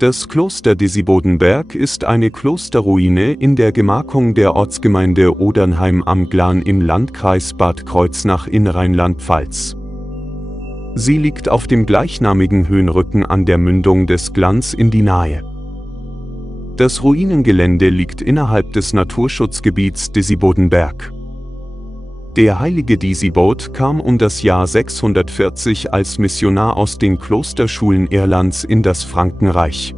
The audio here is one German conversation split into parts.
Das Kloster Disibodenberg ist eine Klosterruine in der Gemarkung der Ortsgemeinde Odernheim am Glan im Landkreis Bad Kreuznach in Rheinland-Pfalz. Sie liegt auf dem gleichnamigen Höhenrücken an der Mündung des Glans in die Nahe. Das Ruinengelände liegt innerhalb des Naturschutzgebiets Disibodenberg. Der heilige Disibod kam um das Jahr 640 als Missionar aus den Klosterschulen Irlands in das Frankenreich.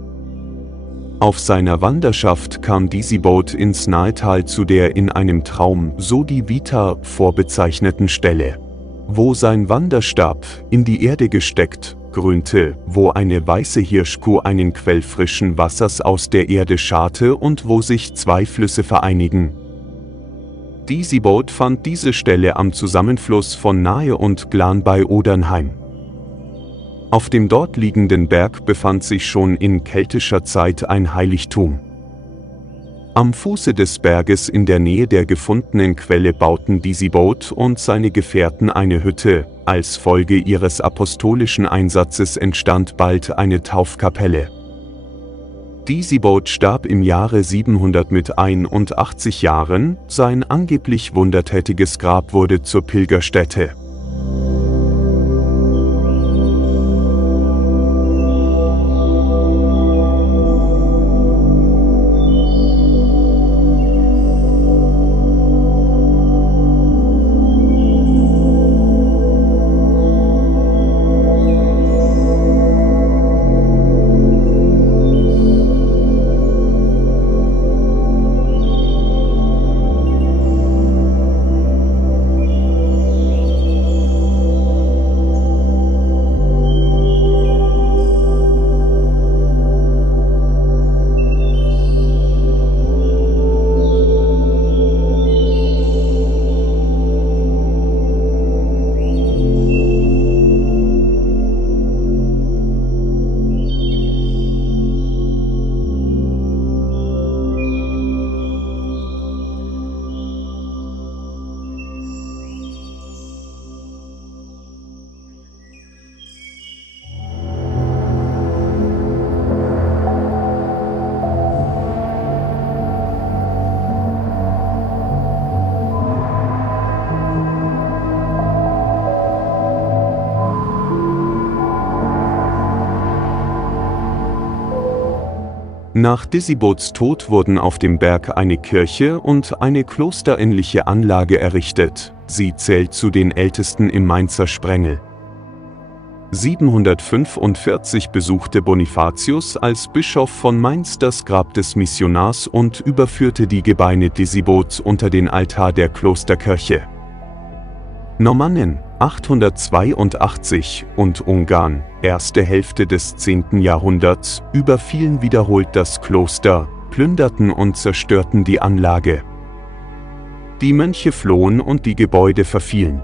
Auf seiner Wanderschaft kam Disibod ins Nahetal zu der in einem Traum, so die Vita, vorbezeichneten Stelle, wo sein Wanderstab, in die Erde gesteckt, grünte, wo eine weiße Hirschkuh einen Quell frischen Wassers aus der Erde scharte und wo sich zwei Flüsse vereinigen. Disibod fand diese Stelle am Zusammenfluss von Nahe und Glan bei Odernheim. Auf dem dort liegenden Berg befand sich schon in keltischer Zeit ein Heiligtum. Am Fuße des Berges in der Nähe der gefundenen Quelle bauten Disibod und seine Gefährten eine Hütte. Als Folge ihres apostolischen Einsatzes entstand bald eine Taufkapelle. Disibod starb im Jahre 700 mit 81 Jahren, sein angeblich wundertätiges Grab wurde zur Pilgerstätte. Nach Disibods Tod wurden auf dem Berg eine Kirche und eine klosterähnliche Anlage errichtet. Sie zählt zu den ältesten im Mainzer Sprengel. 745 besuchte Bonifatius als Bischof von Mainz das Grab des Missionars und überführte die Gebeine Disibods unter den Altar der Klosterkirche. Normannen 882 und Ungarn, erste Hälfte des 10. Jahrhunderts, überfielen wiederholt das Kloster, plünderten und zerstörten die Anlage. Die Mönche flohen und die Gebäude verfielen.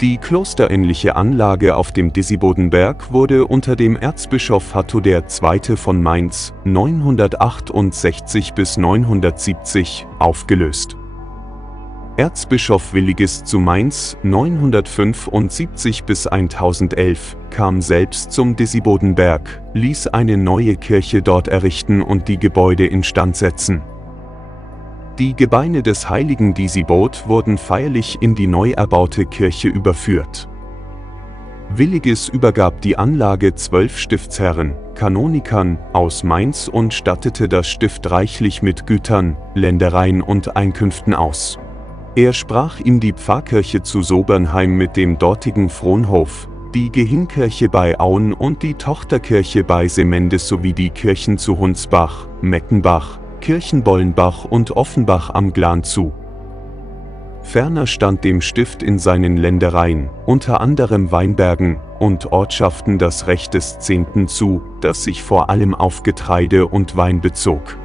Die klosterähnliche Anlage auf dem Disibodenberg wurde unter dem Erzbischof Hatto II. Von Mainz 968 bis 970 aufgelöst. Erzbischof Willigis zu Mainz 975 bis 1011 kam selbst zum Disibodenberg, ließ eine neue Kirche dort errichten und die Gebäude instand setzen. Die Gebeine des heiligen Disibod wurden feierlich in die neu erbaute Kirche überführt. Willigis übergab die Anlage 12 Stiftsherren, Kanonikern, aus Mainz und stattete das Stift reichlich mit Gütern, Ländereien und Einkünften aus. Er sprach ihm die Pfarrkirche zu Sobernheim mit dem dortigen Fronhof, die Gehinkirche bei Auen und die Tochterkirche bei Semendes sowie die Kirchen zu Hunsbach, Meckenbach, Kirchenbollenbach und Offenbach am Glan zu. Ferner stand dem Stift in seinen Ländereien, unter anderem Weinbergen und Ortschaften, das Recht des Zehnten zu, das sich vor allem auf Getreide und Wein bezog.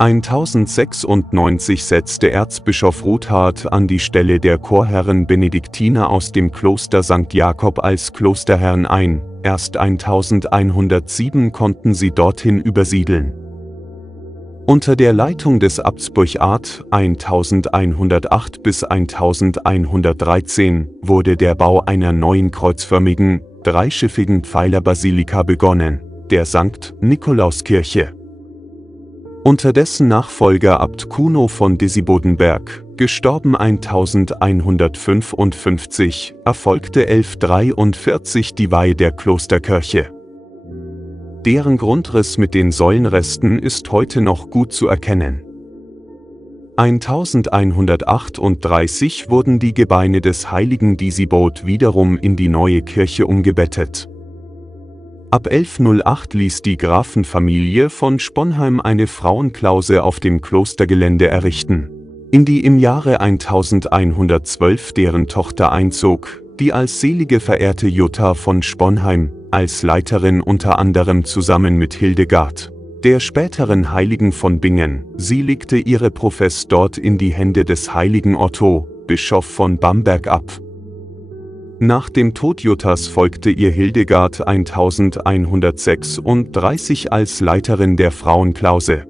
1096 setzte Erzbischof Ruthard an die Stelle der Chorherren Benediktiner aus dem Kloster St. Jakob als Klosterherren ein, erst 1107 konnten sie dorthin übersiedeln. Unter der Leitung des Abts Burchard 1108 bis 1113 wurde der Bau einer neuen kreuzförmigen, dreischiffigen Pfeilerbasilika begonnen, der St. Nikolauskirche. Unter dessen Nachfolger Abt Kuno von Disibodenberg, gestorben 1155, erfolgte 1143 die Weihe der Klosterkirche. Deren Grundriss mit den Säulenresten ist heute noch gut zu erkennen. 1138 wurden die Gebeine des heiligen Disibod wiederum in die neue Kirche umgebettet. Ab 1108 ließ die Grafenfamilie von Sponheim eine Frauenklause auf dem Klostergelände errichten, in die im Jahre 1112 deren Tochter einzog, die als selige verehrte Jutta von Sponheim, als Leiterin unter anderem zusammen mit Hildegard, der späteren Heiligen von Bingen. Sie legte ihre Profess dort in die Hände des heiligen Otto, Bischof von Bamberg ab. Nach dem Tod Juttas folgte ihr Hildegard 1136 als Leiterin der Frauenklause.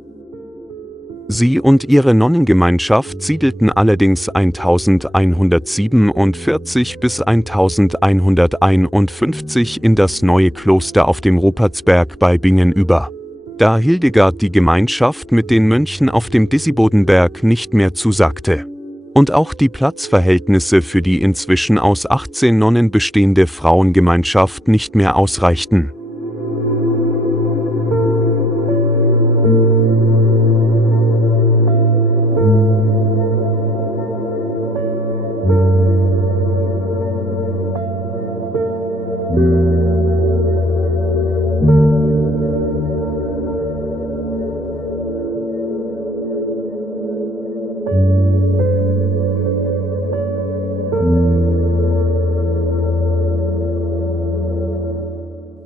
Sie und ihre Nonnengemeinschaft siedelten allerdings 1147 bis 1151 in das neue Kloster auf dem Rupertsberg bei Bingen über, da Hildegard die Gemeinschaft mit den Mönchen auf dem Disibodenberg nicht mehr zusagte und auch die Platzverhältnisse für die inzwischen aus 18 Nonnen bestehende Frauengemeinschaft nicht mehr ausreichten.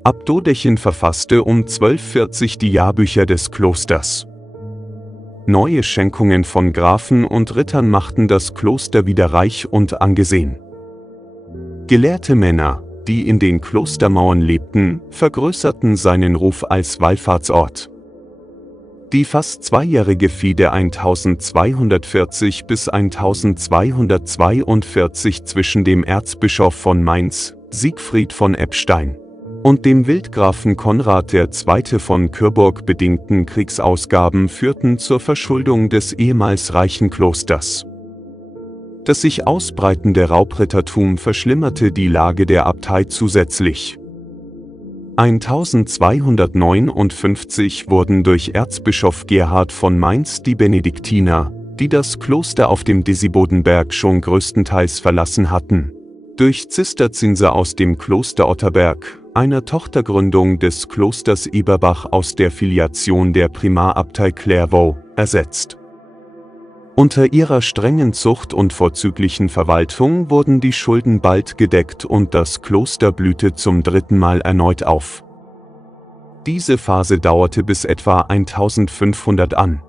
Abt Dodechin verfasste um 1240 die Jahrbücher des Klosters. Neue Schenkungen von Grafen und Rittern machten das Kloster wieder reich und angesehen. Gelehrte Männer, die in den Klostermauern lebten, vergrößerten seinen Ruf als Wallfahrtsort. Die fast zweijährige Fehde 1240 bis 1242 zwischen dem Erzbischof von Mainz, Siegfried von Eppstein, und dem Wildgrafen Konrad II. Von Kyrburg bedingten Kriegsausgaben führten zur Verschuldung des ehemals reichen Klosters. Das sich ausbreitende Raubrittertum verschlimmerte die Lage der Abtei zusätzlich. 1259 wurden durch Erzbischof Gerhard von Mainz die Benediktiner, die das Kloster auf dem Disibodenberg schon größtenteils verlassen hatten, durch Zisterzienser aus dem Kloster Otterberg, einer Tochtergründung des Klosters Eberbach aus der Filiation der Primarabtei Clairvaux, ersetzt. Unter ihrer strengen Zucht und vorzüglichen Verwaltung wurden die Schulden bald gedeckt und das Kloster blühte zum dritten Mal erneut auf. Diese Phase dauerte bis etwa 1500 an.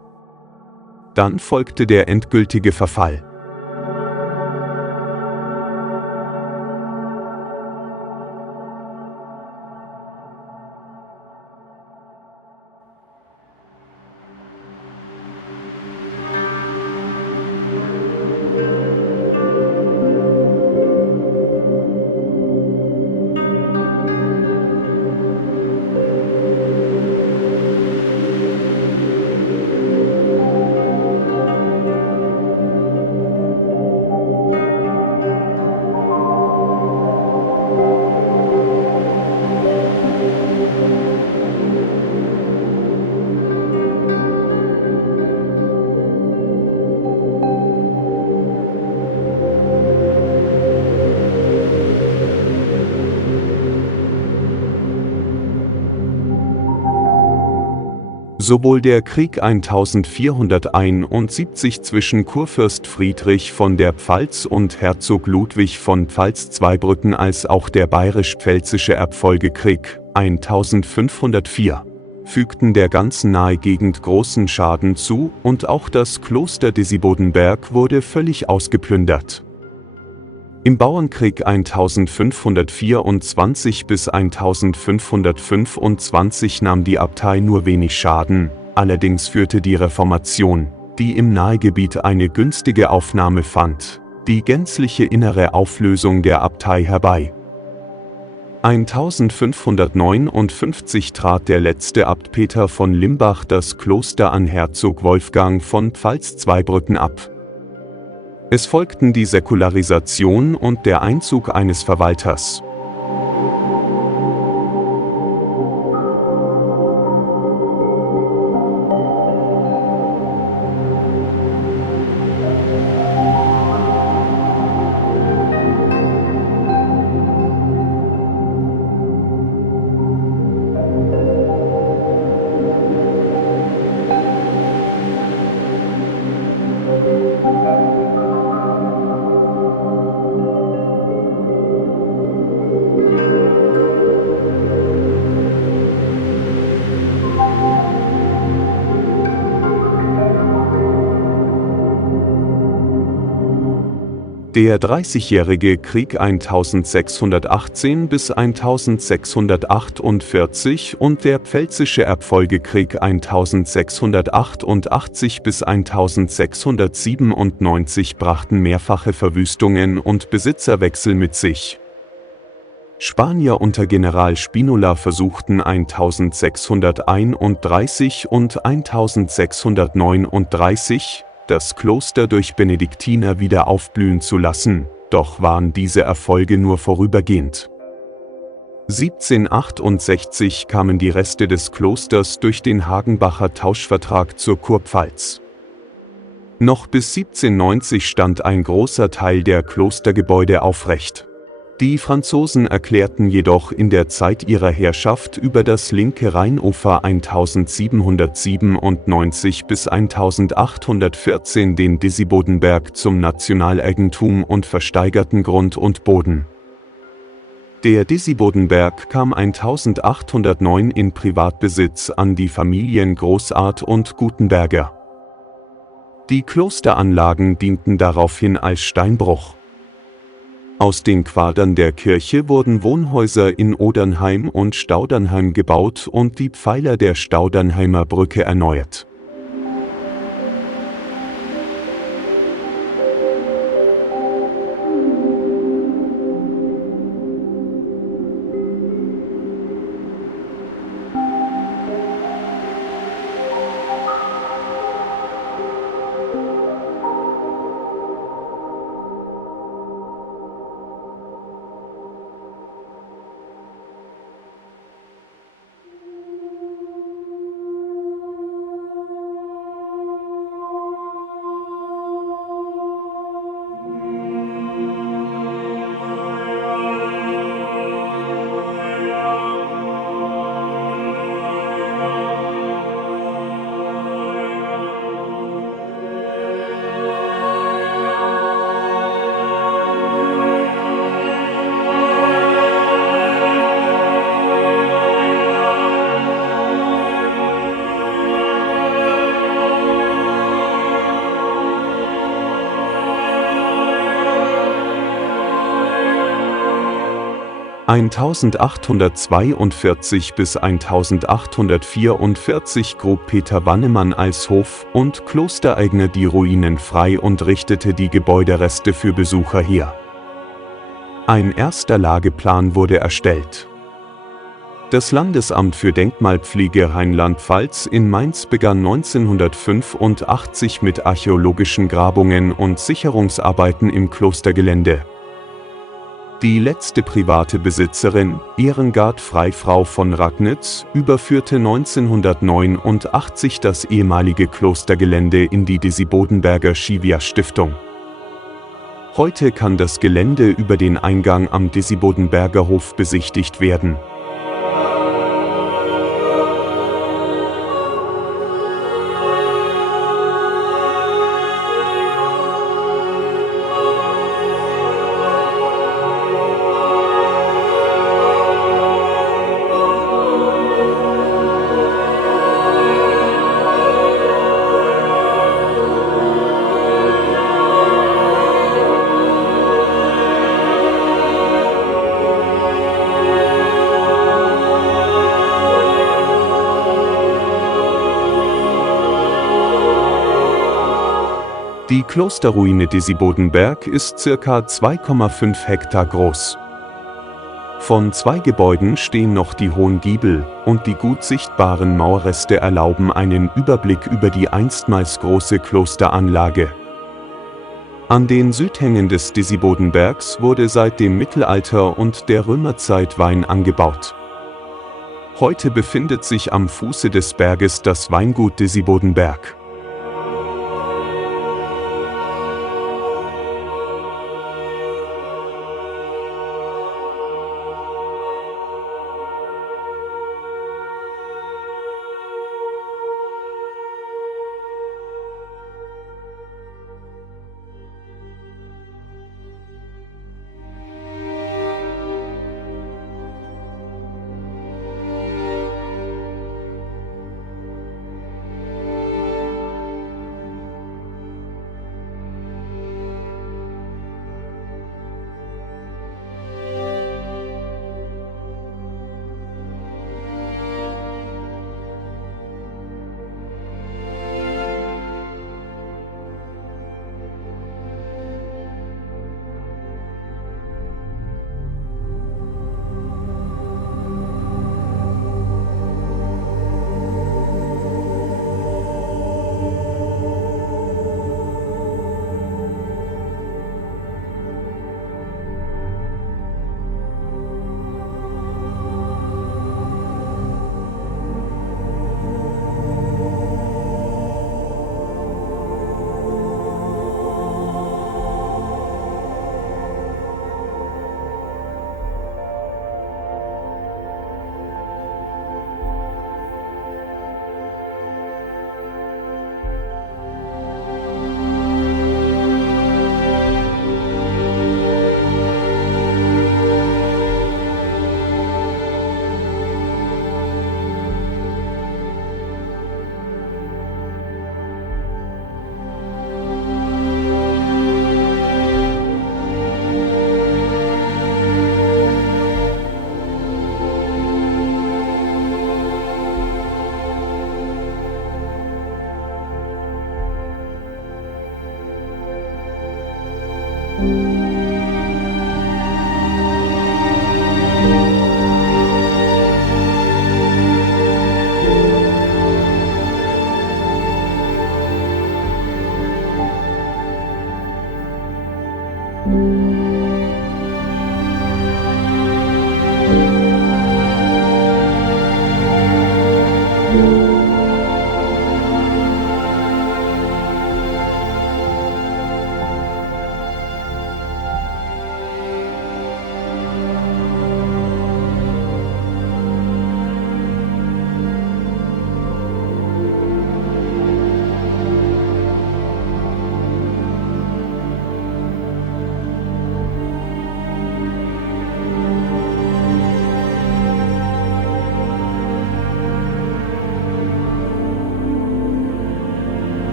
Dann folgte der endgültige Verfall. Sowohl der Krieg 1471 zwischen Kurfürst Friedrich von der Pfalz und Herzog Ludwig von Pfalz-Zweibrücken als auch der bayerisch-pfälzische Erbfolgekrieg 1504 fügten der ganzen Nahegegend großen Schaden zu und auch das Kloster Disibodenberg wurde völlig ausgeplündert. Im Bauernkrieg 1524 bis 1525 nahm die Abtei nur wenig Schaden, allerdings führte die Reformation, die im Nahegebiet eine günstige Aufnahme fand, die gänzliche innere Auflösung der Abtei herbei. 1559 trat der letzte Abt Peter von Limbach das Kloster an Herzog Wolfgang von Pfalz-Zweibrücken ab. Es folgten die Säkularisation und der Einzug eines Verwalters. Der Dreißigjährige Krieg 1618 bis 1648 und der Pfälzische Erbfolgekrieg 1688 bis 1697 brachten mehrfache Verwüstungen und Besitzerwechsel mit sich. Spanier unter General Spinola versuchten 1631 und 1639 das Kloster durch Benediktiner wieder aufblühen zu lassen, doch waren diese Erfolge nur vorübergehend. 1768 kamen die Reste des Klosters durch den Hagenbacher Tauschvertrag zur Kurpfalz. Noch bis 1790 stand ein großer Teil der Klostergebäude aufrecht. Die Franzosen erklärten jedoch in der Zeit ihrer Herrschaft über das linke Rheinufer 1797 bis 1814 den Disibodenberg zum Nationaleigentum und versteigerten Grund und Boden. Der Disibodenberg kam 1809 in Privatbesitz an die Familien Großarth und Gutenberger. Die Klosteranlagen dienten daraufhin als Steinbruch. Aus den Quadern der Kirche wurden Wohnhäuser in Odernheim und Staudernheim gebaut und die Pfeiler der Staudernheimer Brücke erneuert. (1842 bis 1844) grub Peter Wannemann als Hof- und Klostereigner die Ruinen frei und richtete die Gebäudereste für Besucher her. Ein erster Lageplan wurde erstellt. Das Landesamt für Denkmalpflege Rheinland-Pfalz in Mainz begann 1985 mit archäologischen Grabungen und Sicherungsarbeiten im Klostergelände. Die letzte private Besitzerin, Ehrengard Freifrau von Ragnitz, überführte 1989 das ehemalige Klostergelände in die Disibodenberger Schievia-Stiftung. Heute kann das Gelände über den Eingang am Disibodenberger Hof besichtigt werden. Die Klosterruine Disibodenberg ist ca. 2,5 Hektar groß. Von 2 Gebäuden stehen noch die hohen Giebel, und die gut sichtbaren Mauerreste erlauben einen Überblick über die einstmals große Klosteranlage. An den Südhängen des Disibodenbergs wurde seit dem Mittelalter und der Römerzeit Wein angebaut. Heute befindet sich am Fuße des Berges das Weingut Disibodenberg.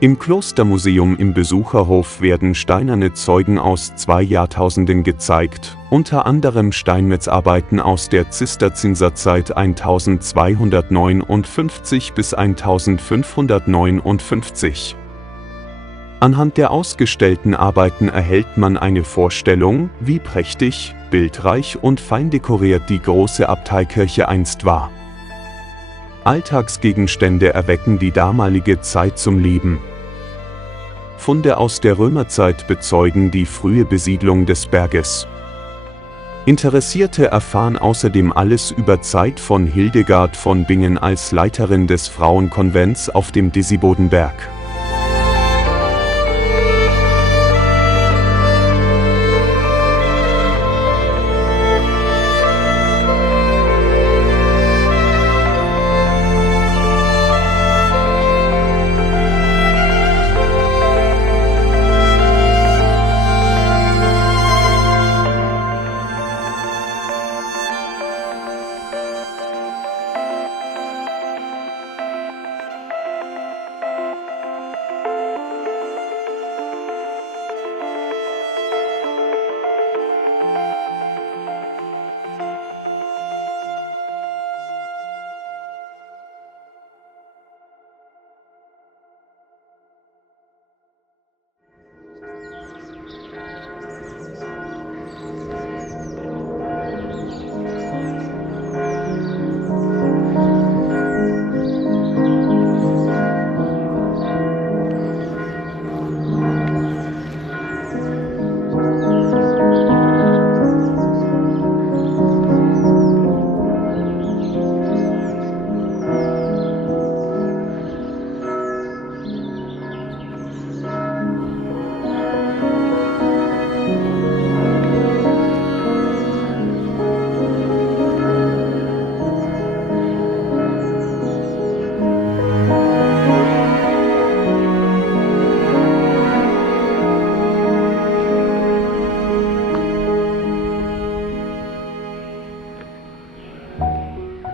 Im Klostermuseum im Besucherhof werden steinerne Zeugen aus 2 Jahrtausenden gezeigt, unter anderem Steinmetzarbeiten aus der Zisterzienserzeit 1259 bis 1559. Anhand der ausgestellten Arbeiten erhält man eine Vorstellung, wie prächtig, bildreich und fein dekoriert die große Abteikirche einst war. Alltagsgegenstände erwecken die damalige Zeit zum Leben. Funde aus der Römerzeit bezeugen die frühe Besiedlung des Berges. Interessierte erfahren außerdem alles über Zeit von Hildegard von Bingen als Leiterin des Frauenkonvents auf dem Disibodenberg.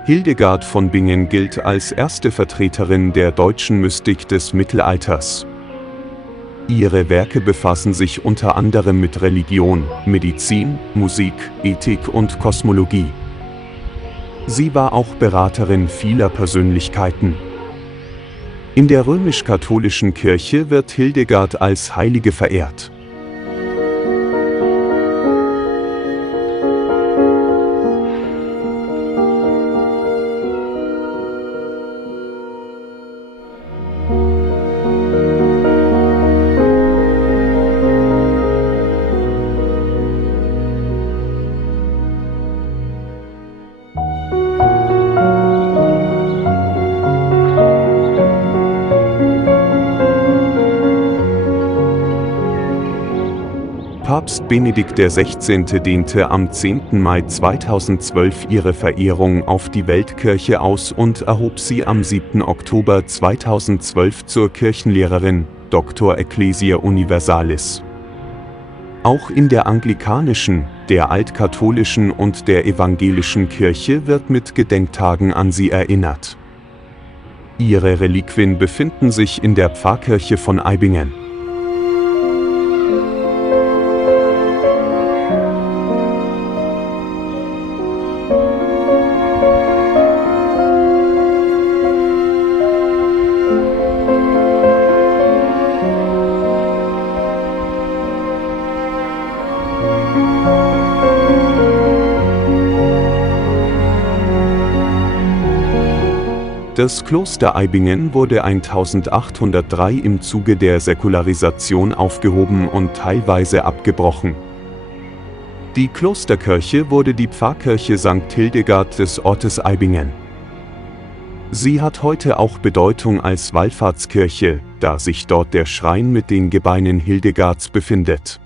Hildegard von Bingen gilt als erste Vertreterin der deutschen Mystik des Mittelalters. Ihre Werke befassen sich unter anderem mit Religion, Medizin, Musik, Ethik und Kosmologie. Sie war auch Beraterin vieler Persönlichkeiten. In der römisch-katholischen Kirche wird Hildegard als Heilige verehrt. Papst Benedikt XVI. Dehnte am 10. Mai 2012 ihre Verehrung auf die Weltkirche aus und erhob sie am 7. Oktober 2012 zur Kirchenlehrerin, Doctor Ecclesiae Universalis. Auch in der anglikanischen, der altkatholischen und der evangelischen Kirche wird mit Gedenktagen an sie erinnert. Ihre Reliquien befinden sich in der Pfarrkirche von Eibingen. Das Kloster Eibingen wurde 1803 im Zuge der Säkularisation aufgehoben und teilweise abgebrochen. Die Klosterkirche wurde die Pfarrkirche St. Hildegard des Ortes Eibingen. Sie hat heute auch Bedeutung als Wallfahrtskirche, da sich dort der Schrein mit den Gebeinen Hildegards befindet.